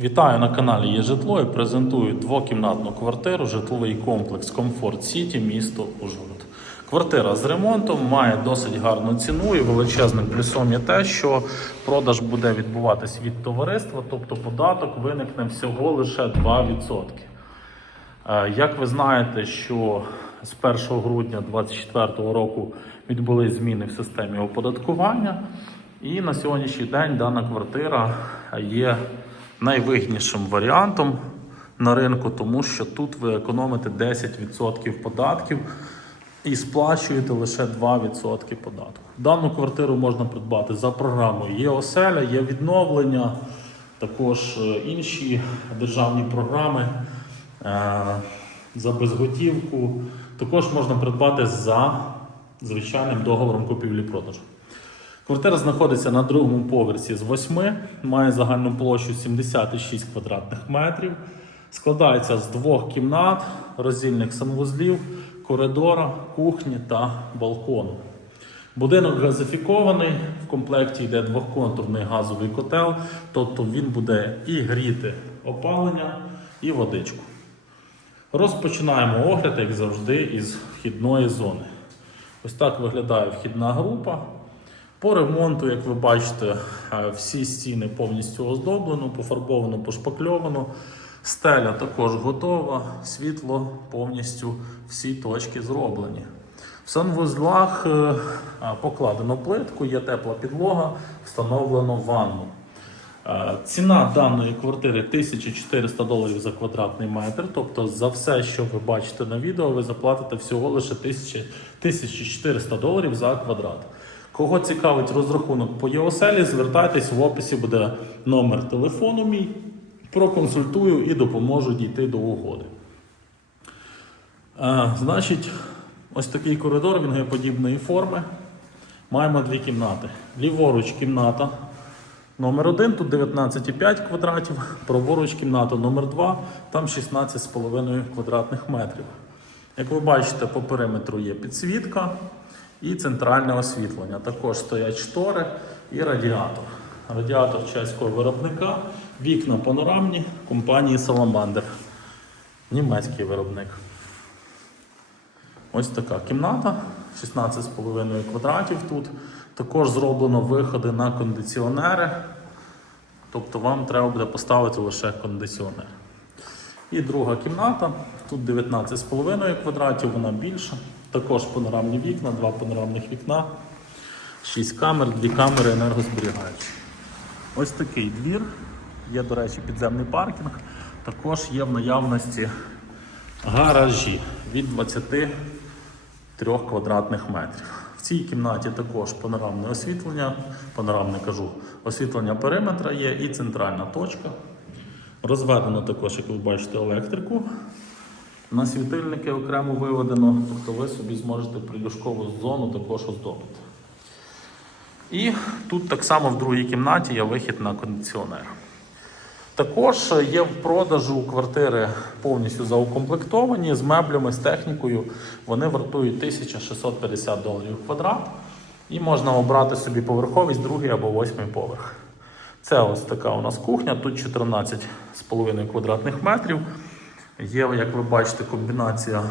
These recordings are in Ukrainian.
Вітаю на каналі Є житло і презентую двокімнатну квартиру, житловий комплекс Комфорт Сіті, місто Ужгород. Квартира з ремонтом має досить гарну ціну і величезним плюсом є те, що продаж буде відбуватись від товариства, тобто податок виникне всього лише 2%. Е, Як ви знаєте, що з 1 грудня 2024 року відбулись зміни в системі оподаткування, і на сьогоднішній день дана квартира є найвигіднішим варіантом на ринку, тому що тут ви економите 10% податків і сплачуєте лише 2% податку. Дану квартиру можна придбати за програмою є оселя, є відновлення, також е, інші державні програми е, за безготівку. Також можна придбати за звичайним договором купівлі-продажу. Квартира знаходиться на другому поверсі з 8, має загальну площу 76 квадратних метрів. Складається з двох кімнат, роздільних санвузлів, коридора, кухні та балкону. Будинок газифікований, в комплекті йде двохконтурний газовий котел, тобто він буде і гріти опалення, і водичку. Розпочинаємо огляд, як завжди, із вхідної зони. Ось так виглядає вхідна група. По ремонту, як ви бачите, е, всі стіни повністю оздоблено, пофарбовано, пошпакльовано. Стеля також готова, світло повністю всі точки зроблені. В санвузлах е, покладено плитку, є тепла підлога, встановлено ванну. Е, Ціна даної квартири 1400 доларів за квадратний метр. Тобто за все, що ви бачите на відео, ви заплатите всього лише 1400 доларів за квадрат. Кого цікавить розрахунок по ЄОСЕЛі, звертайтесь в описі буде номер телефону мій. Проконсультую і допоможу дійти до угоди. Е, значить, ось такий коридор, він є подібної форми. Маємо дві кімнати. Ліворуч кімната номер 1, тут 19,5 квадратів, праворуч кімната номер 2, там 16,5 квадратних метрів. Як ви бачите, по периметру є підсвітка і центральне освітлення. Також стоять штори і радіатор. Радіатор чеського виробника, вікна панорамні компанії Salamander. Німецький виробник. Ось така кімната, 16,5 квадратів тут. Також зроблено виходи на кондиціонери. Тобто вам треба буде поставити лише кондиціонер. І друга кімната, тут 19,5 квадратів, вона більша. Також панорамні вікна, два панорамних вікна, 6 камер, 2 камери енергозберігаючі. Ось такий двір. Є, до речі, підземний паркінг. Також є в наявності гаражі від 23 квадратних метрів. В цій кімнаті також панорамне освітлення, панорамне кажу, освітлення периметра є і центральна точка. Розведено також, як ви бачите, електрику. На світильники окремо виведено, тобто ви собі зможете прилюжкову зону також оздобити. І тут так само в другій кімнаті є вихід на кондиціонер. Також є в продажу квартири повністю заукомплектовані з меблями, з технікою. Вони вартують 1650 доларів квадрат. І можна обрати собі поверховість, другий або восьмий поверх. Це ось така у нас кухня, тут 14,5 квадратних метрів. Є, як ви бачите, комбінація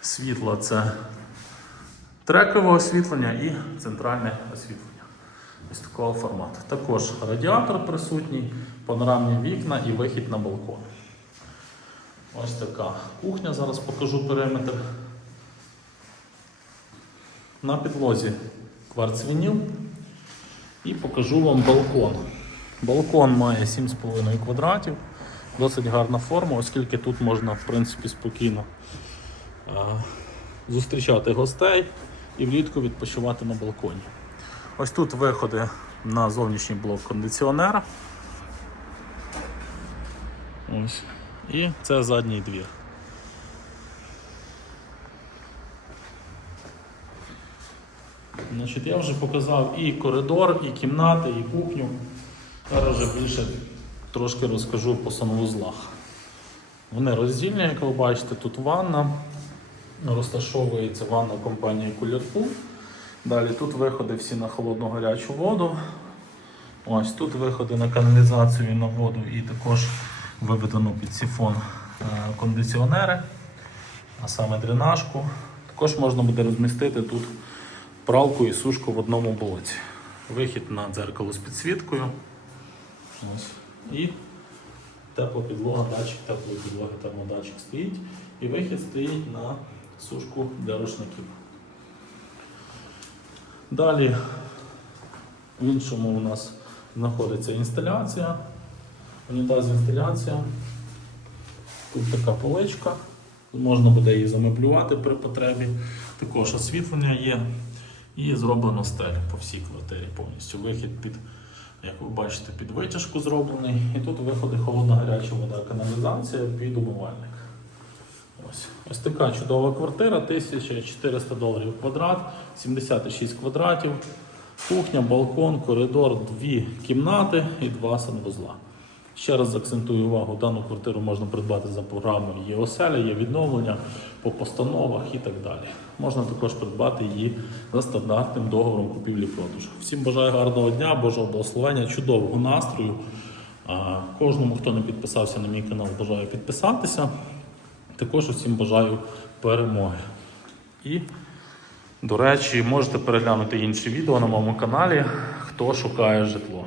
світла це трекове освітлення і центральне освітлення. Ось такого формату. Також радіатор присутній, панорамні вікна і вихід на балкон. Ось така кухня, зараз покажу периметр. На підлозі кварцвініл і покажу вам балкон. Балкон має 7,5 квадратів, досить гарна форма, оскільки тут можна в принципі спокійно е, зустрічати гостей і влітку відпочивати на балконі. Ось тут виходи на зовнішній блок кондиціонера. Ось. І це задній двір. Значить, я вже показав і коридор, і кімнати, і кухню. Зараз вже більше трошки розкажу по санвузлах. Вони роздільні, як ви бачите, тут ванна. Розташовується ванна компанії Кулірпул. Далі тут виходи всі на холодну гарячу воду. Ось тут виходи на каналізацію на воду, і також виведено під сифон е, кондиціонери, а саме дренажку. Також можна буде розмістити тут пралку і сушку в одному блоці. Вихід на дзеркало з підсвіткою. Ось. І тепла підлога, датчик теплої підлоги, термодатчик стоїть. І вихід стоїть на сушку для рушників. Далі в іншому у нас знаходиться інсталяція. Унітаз інсталяція. Тут така поличка. Можна буде її замеблювати при потребі. Також освітлення є. І зроблено стель по всій квартирі повністю. Вихід під, як ви бачите, під витяжку зроблений. І тут виходить холодна гаряча вода, каналізація під умивальник. Ось. Ось така чудова квартира, 1400 доларів квадрат, 76 квадратів, кухня, балкон, коридор, дві кімнати і два санвузла. Ще раз акцентую увагу, дану квартиру можна придбати за програмою є оселя, є відновлення по постановах і так далі. Можна також придбати її за стандартним договором купівлі-продажу. Всім бажаю гарного дня, Божого благословення, чудового настрою. Кожному, хто не підписався на мій канал, бажаю підписатися. Також усім бажаю перемоги. І, до речі, можете переглянути інші відео на моєму каналі, хто шукає житло.